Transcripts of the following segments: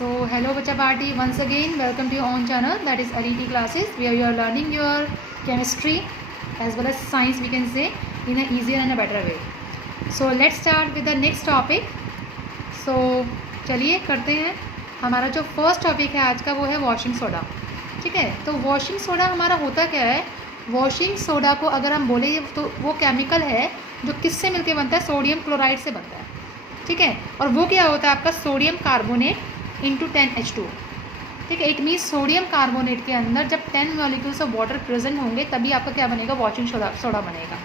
So hello Bacha Party, once again welcome to your own channel, that is Ariti classes, where you are learning your chemistry as well as science, we can say, in a easier and a better way. So let's start with the next topic. So चलिए करते हैं. हमारा जो first topic है आज का वो है वॉशिंग सोडा. ठीक है, तो वॉशिंग सोडा हमारा होता क्या है. वॉशिंग सोडा को अगर हम बोले तो वो केमिकल है जो किससे मिलके बनता है, सोडियम क्लोराइड से बनता है. ठीक है, और वो क्या होता है आपका सोडियम कार्बोनेट इंटू 10H2. ठीक है, इट मीन्स सोडियम कार्बोनेट के अंदर जब 10 मॉलिक्यूल्स ऑफ वाटर प्रेजेंट होंगे तभी आपका क्या बनेगा, वॉशिंग सोडा बनेगा.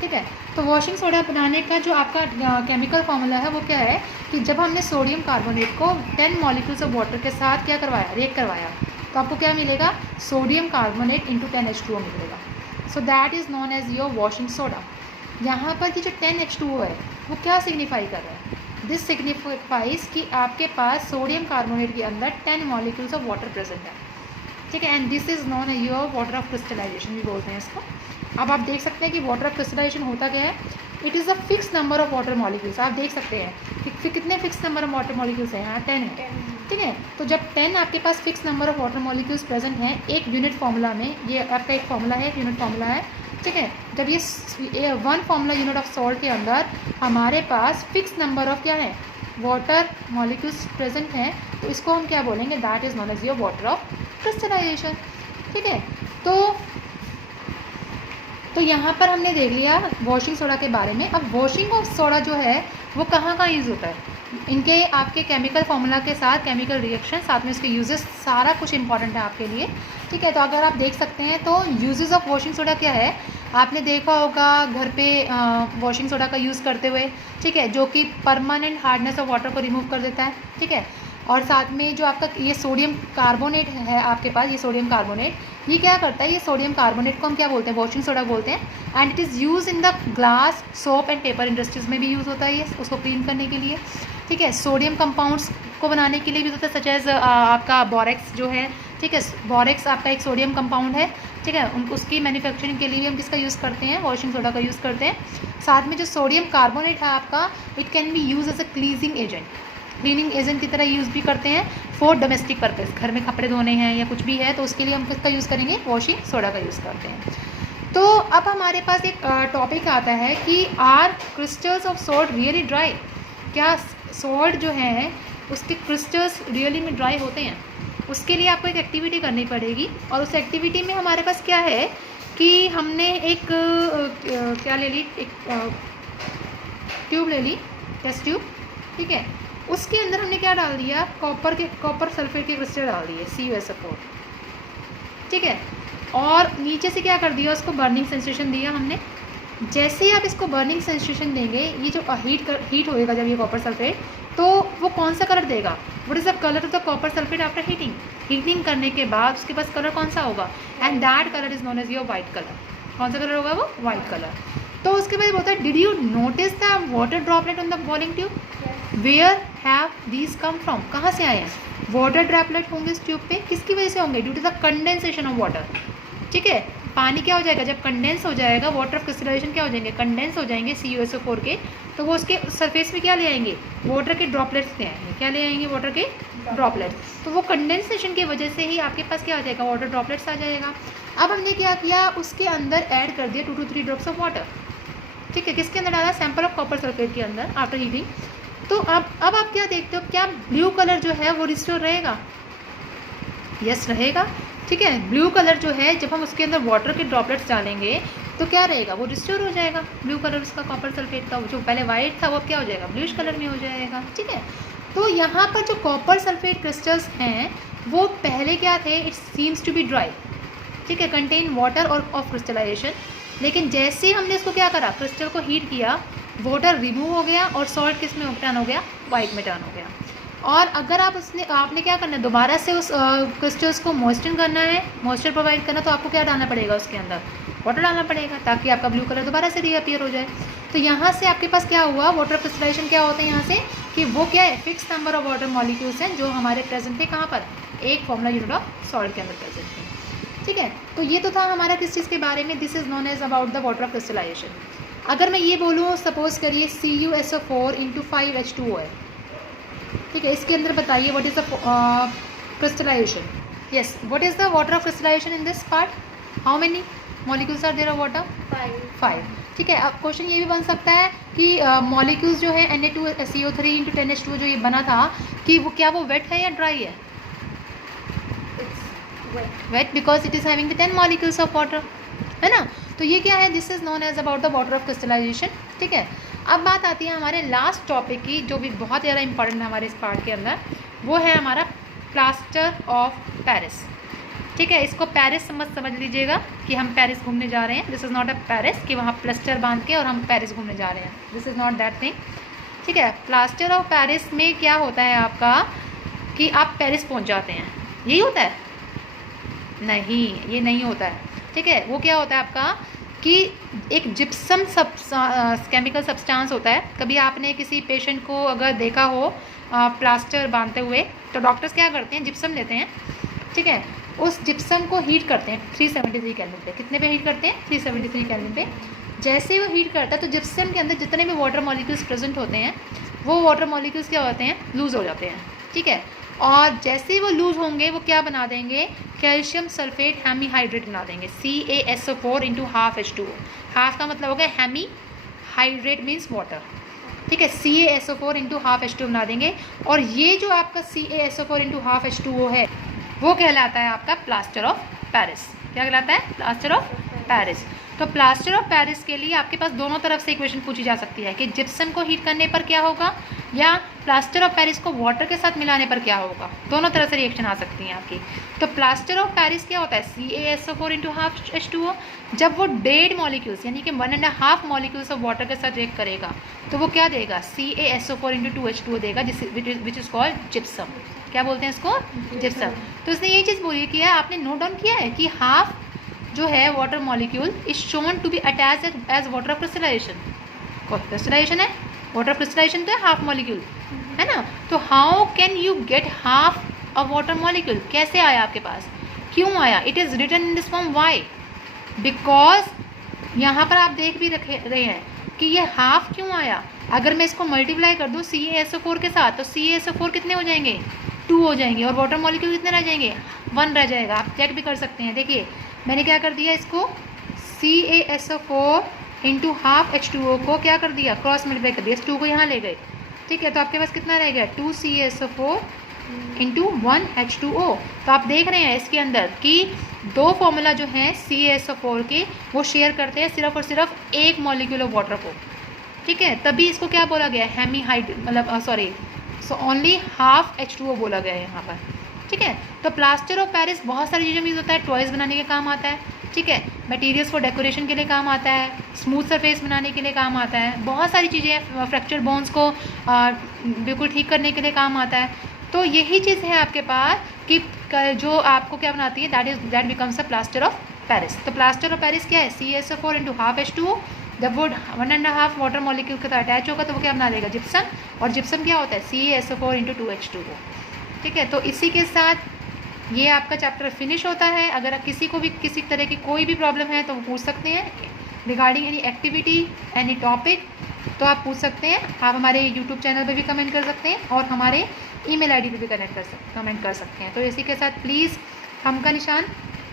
ठीक है, तो वॉशिंग सोडा बनाने का जो आपका केमिकल फार्मूला है वो क्या है कि जब हमने सोडियम कार्बोनेट को 10 मॉलिक्यूल्स ऑफ वाटर के साथ क्या करवाया, रिएक्ट करवाया, तो आपको क्या मिलेगा, सोडियम कार्बोनेट इंटू 10H2O मिलेगा. So that is known as your washing soda. यहाँ पर की जो 10H2O है वो क्या सिग्निफाई कर रहा है, दिस सिग्निफाइज कि आपके पास सोडियम कार्बोनेट के अंदर 10 मॉलिक्यूल्स ऑफ वाटर प्रेजेंट है. ठीक है, and this is known as your water of crystallization भी बोलते हैं इसको. अब आप देख सकते हैं कि वाटर ऑफ क्रिस्टलाइजेशन होता क्या है, it is a fix number of water molecules. आप देख सकते हैं कि कितने fix number of water molecules हैं, यहाँ 10 है. ठीक है, तो जब 10 आपके पास fix number of water molecules present हैं एक यूनिट फार्मूला में, ये आपका एक फार्मूला है, एक यूनिट फार्मूला है. ठीक है, जब ये 1 फार्मूला यूनिट ऑफ सॉल्ट के अंदर हमारे पास फिक्स नंबर ऑफ क्या है, वाटर मॉलिक्यूल्स प्रेजेंट हैं, तो इसको हम क्या बोलेंगे, that is known as your water of crystallization. ठीक है, तो यहाँ पर हमने देख लिया वॉशिंग सोडा के बारे में. अब वॉशिंग ऑफ सोडा जो है वो कहाँ कहाँ यूज़ होता है, इनके आपके केमिकल फार्मूला के साथ केमिकल रिएक्शन, साथ में उसके यूजेस, सारा कुछ इंपॉर्टेंट है आपके लिए. ठीक है, तो अगर आप देख सकते हैं तो यूजेस ऑफ वॉशिंग सोडा क्या है, आपने देखा होगा घर पे वॉशिंग सोडा का यूज़ करते हुए. ठीक है, जो कि परमानेंट हार्डनेस ऑफ वाटर को रिमूव कर देता है. ठीक है, और साथ में जो आपका ये सोडियम कार्बोनेट है आपके पास, ये सोडियम कार्बोनेट ये क्या करता है, ये सोडियम कार्बोनेट को हम क्या बोलते हैं, वॉशिंग सोडा बोलते हैं. And it is use in the glass, soap and paper industries में भी यूज़ होता है ये, उसको क्लीन करने के लिए. ठीक है, सोडियम कंपाउंड्स को बनाने के लिए भी होता है, सच एज आपका बोरेक्स जो है. ठीक है, बोरेक्स आपका एक सोडियम कंपाउंड है. ठीक है, उसकी मैन्युफैक्चरिंग के लिए भी हम किसका यूज़ करते हैं, वॉशिंग सोडा का यूज़ करते हैं. साथ में जो सोडियम कार्बोनेट है आपका, it can be use as a cleansing agent, cleaning agent की तरह यूज़ भी करते हैं फॉर डोमेस्टिक पर्पज़. घर में कपड़े धोने हैं या कुछ भी है तो उसके लिए हम किसका यूज़ करेंगे, वॉशिंग सोडा का यूज़ करते हैं. तो अब हमारे पास एक टॉपिक आता है कि are crystals of salt really dry. क्या सॉल्ट जो है उसके क्रिस्टल्स रियली में ड्राई होते हैं. उसके लिए आपको एक एक्टिविटी करनी पड़ेगी, और उस एक्टिविटी में हमारे पास क्या है कि हमने एक क्या ले ली, एक ट्यूब ले ली, टेस्ट ट्यूब. ठीक है, उसके अंदर हमने क्या डाल दिया, कॉपर सल्फेट के क्रिस्टल डाल दिए, CuSO4. ठीक है, और नीचे से क्या कर दिया, उसको बर्निंग सेंसेशन दिया हमने. जैसे ही आप इसको बर्निंग सेंसेशन देंगे, ये जो हीट होएगा जब ये कॉपर सल्फेट, तो वो कौन सा कलर देगा, what is the colour of the copper sulphate after heating करने के बाद उसके पास कलर कौन सा होगा, and that colour is known as your white colour. कौन सा कलर होगा वो, वाइट कलर. तो उसके बाद बोलता है, did you notice the water droplet on the boiling tube, where have these come from, कहाँ से आए हैं, वाटर ड्रॉपलेट होंगे इस ट्यूब पे, किसकी वजह से होंगे, due to the condensation of water. ठीक है, पानी क्या हो जाएगा, जब कंडेंस हो जाएगा, वाटर ऑफ क्रिस्टलाइजेशन क्या हो जाएंगे, कंडेंस हो जाएंगे CuSO4 के, तो वो उसके सरफेस में क्या ले आएंगे, वाटर के ड्रॉपलेट्स ले आएंगे. क्या ले आएंगे, वाटर के ड्रॉपलेट्स. तो वो कंडेंसेशन की वजह से ही आपके पास क्या आ जाएगा, वाटर ड्रॉपलेट्स आ जाएगा. अब हमने क्या किया, उसके अंदर ऐड कर दिया 2 to 3 ड्रॉप्स ऑफ वाटर. ठीक है, किसके अंदर डाला, सैंपल ऑफ कॉपर सल्फेट के अंदर आफ्टर हीटिंग. तो अब आप क्या देखते हो, क्या ब्लू कलर जो है वो रिस्टोर रहेगा, यस रहेगा. ठीक है, ब्लू कलर जो है जब हम उसके अंदर वाटर के ड्रॉपलेट्स डालेंगे तो क्या रहेगा, वो रिस्टोर हो जाएगा. ब्लू कलर उसका कॉपर सल्फेट का, जो पहले वाइट था वो क्या हो जाएगा, ब्लूइश कलर में हो जाएगा. ठीक है, तो यहाँ पर जो कॉपर सल्फेट क्रिस्टल्स हैं वो पहले क्या थे, it seems to be dry. ठीक है, कंटेन वाटर और ऑफ क्रिस्टलाइजेशन. लेकिन जैसे हमने इसको क्या करा, क्रिस्टल को हीट किया, वाटर रिमूव हो गया और सॉल्ट किस में टर्न हो गया, वाइट में टर्न हो गया. और अगर आपने क्या करना है, दोबारा से उस क्रिस्टल्स को मॉइस्चर करना है, मॉइस्चर प्रोवाइड करना, तो आपको क्या डालना पड़ेगा, उसके अंदर वाटर डालना पड़ेगा, ताकि आपका ब्लू कलर दोबारा से रीअपीयर हो जाए. तो यहाँ से आपके पास क्या हुआ, वाटर क्रिस्टलाइजेशन क्या होता है यहाँ से, कि वो क्या है, fix number of water molecules हैं जो हमारे प्रेजेंट थे, कहाँ पर, एक फॉर्मूला यूनिट ऑफ सॉल्ट के अंदर प्रेजेंट थे. ठीक है, तो ये तो था हमारा किस चीज़ के बारे में, this is known as about the water of crystallization. अगर मैं ये बोलूँ, सपोज करिए CuSO4 इंटू 5H2O है. ठीक है, इसके अंदर बताइए what is the crystallization. Yes, what is the water of crystallization in this part? How many molecules are there of water? 5. ठीक है, अब क्वेश्चन ये भी बन सकता है कि मॉलिक्यूल्स जो है Na2CO3 इंटू 10H2 जो ये बना था कि वो क्या वो वेट है या ड्राई है? Wet because it is having the 10 molecules of water, है ना. तो ये क्या है? This is known as about the water of crystallization. ठीक है, अब बात आती है हमारे लास्ट टॉपिक की, जो भी बहुत ज़्यादा इंपॉर्टेंट है हमारे इस पार्ट के अंदर. वो है हमारा प्लास्टर ऑफ पेरिस. ठीक है, इसको पेरिस समझ लीजिएगा कि हम पेरिस घूमने जा रहे हैं. This is not a Paris कि वहाँ प्लास्टर बांध के और हम पेरिस घूमने जा रहे हैं. This is not that thing. ठीक है, प्लास्टर ऑफ पेरिस में क्या होता है आपका कि आप पेरिस पहुँच जाते हैं. यही होता है? नहीं, ये नहीं होता है. ठीक है, वो क्या होता है आपका कि एक जिप्सम केमिकल सब्सटेंस होता है. कभी आपने किसी पेशेंट को अगर देखा हो प्लास्टर बांधते हुए, तो डॉक्टर्स क्या करते हैं? जिप्सम लेते हैं. ठीक है, उस जिप्सम को हीट करते हैं 373 केल्विन पे. कितने पे हीट करते हैं? 373 केल्विन पे. जैसे ही वो हीट करता है तो जिप्सम के अंदर जितने भी वाटर मॉलिक्यूल्स प्रेजेंट होते हैं वो वाटर मॉलिक्यूल्स क्या होते हैं? लूज़ हो जाते हैं. ठीक है, और जैसे ही वो लूज़ होंगे वो क्या बना देंगे? कैल्शियम सल्फेट हेमी हाइड्रेट बना देंगे. CaSO4 into half H2O. Half का मतलब हो गया हेमी, हाइड्रेट मीन्स वाटर. ठीक है, CaSO4 इंटू हाफ H2O बना देंगे. और ये जो आपका CaSO4 इंटू हाफ H2O है वो कहलाता है आपका प्लास्टर ऑफ पेरिस. क्या कहलाता है? Plaster of Paris. तो प्लास्टर ऑफ पेरिस के लिए आपके पास दोनों तरफ से इक्वेशन पूछी जा सकती है कि जिप्सम को हीट करने पर क्या होगा या प्लास्टर ऑफ पेरिस को वाटर के साथ मिलाने पर क्या होगा. दोनों तरह से रिएक्शन आ सकती हैं आपकी. तो प्लास्टर ऑफ पेरिस क्या होता है? CaSO4 into half H2O. जब वो डेड मॉलिक्यूल्स यानी कि 1.5 मॉलिक्यूल्स ऑफ वाटर के साथ रिएक्ट करेगा तो वो क्या देगा? CaSO4 इंटू 2H2O देगा, विच इज़ कॉल्ड जिप्सम. क्या बोलते हैं इसको? जिप्सम. तो इसने ये चीज़ बोली कि आपने नोट डाउन किया है कि हाफ जो है water molecule is shown to be attach as water of crystallization. Crystallization है, वाटर ऑफ क्रिस्टलाइजेशन तो है हाफ मॉलिक्यूल, है ना. तो how can you get half a water molecule? कैसे आया आपके पास? क्यों आया? It is written in this form. Why? Because यहाँ पर आप देख भी रहे हैं कि ये हाफ क्यों आया. अगर मैं इसको मल्टीप्लाई कर दूँ CaSO4 के साथ तो CaSO4 कितने हो जाएंगे? 2 हो जाएंगे. और वाटर मॉलिक्यूल कितने रह जाएंगे? 1 रह जाएगा. आप चेक भी कर सकते हैं. देखिए मैंने क्या कर दिया, इसको CaSO4 इंटू हाफ H2O को क्या कर दिया? क्रॉस मल्टीप्लाई कर दिया. 2 को यहाँ ले गए. ठीक है, तो आपके पास कितना रह गया? 2 CaSO4 इंटू 1 H2O. तो आप देख रहे हैं इसके अंदर कि दो फॉर्मूला जो हैं CaSO4 के वो शेयर करते हैं सिर्फ और सिर्फ एक मॉलिक्यूल ऑफ वाटर को. ठीक है, तभी इसको क्या बोला गया? हेमी हाइड मतलब सॉरी ओनली हाफ H2O बोला गया है यहाँ पर. ठीक है, तो प्लास्टर ऑफ पेरिस बहुत सारी चीज़ों में यूज़ होता है. टॉयज़ बनाने के काम आता है. ठीक है, मटेरियल्स फॉर डेकोरेशन के लिए काम आता है. स्मूथ सरफेस बनाने के लिए काम आता है. बहुत सारी चीज़ें, फ्रैक्चर बोन्स को बिल्कुल ठीक करने के लिए काम आता है. तो यही चीज़ है आपके पास कि जो आपको क्या बनाती है, that becomes a plaster of Paris. तो प्लास्टर ऑफ पेरिस क्या है? CaSO4 into half H2O. जब वो 1.5 वाटर मॉलिक्यूल के साथ अटैच होगा तो वो क्या बना देगा? जिप्सम. और जिप्सम क्या होता है? CaSO4 into 2H2O. ठीक है, तो इसी के साथ ये आपका चैप्टर फिनिश होता है. अगर किसी को भी किसी तरह की कोई भी प्रॉब्लम है तो वो पूछ सकते हैं regarding any activity, any topic, तो आप पूछ सकते हैं. आप हमारे यूट्यूब चैनल पे भी कमेंट कर सकते हैं और हमारे ईमेल आईडी पे भी कमेंट कर सकते हैं. तो इसी के साथ प्लीज़ हम का निशान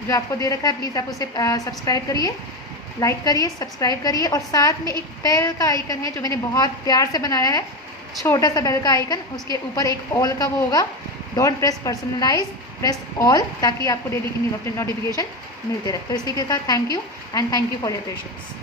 जो आपको दे रखा है प्लीज़ आप उसे सब्सक्राइब करिए, लाइक करिए, सब्सक्राइब करिए. और साथ में एक बेल का आइकन है जो मैंने बहुत प्यार से बनाया है, छोटा सा बेल का आइकन, उसके ऊपर एक ऑल का वो होगा. Don't press personalize, press all, ताकि आपको डेली की नोटिफिकेशन मिलते रहे. तो इसी के साथ thank you and thank you for your patience.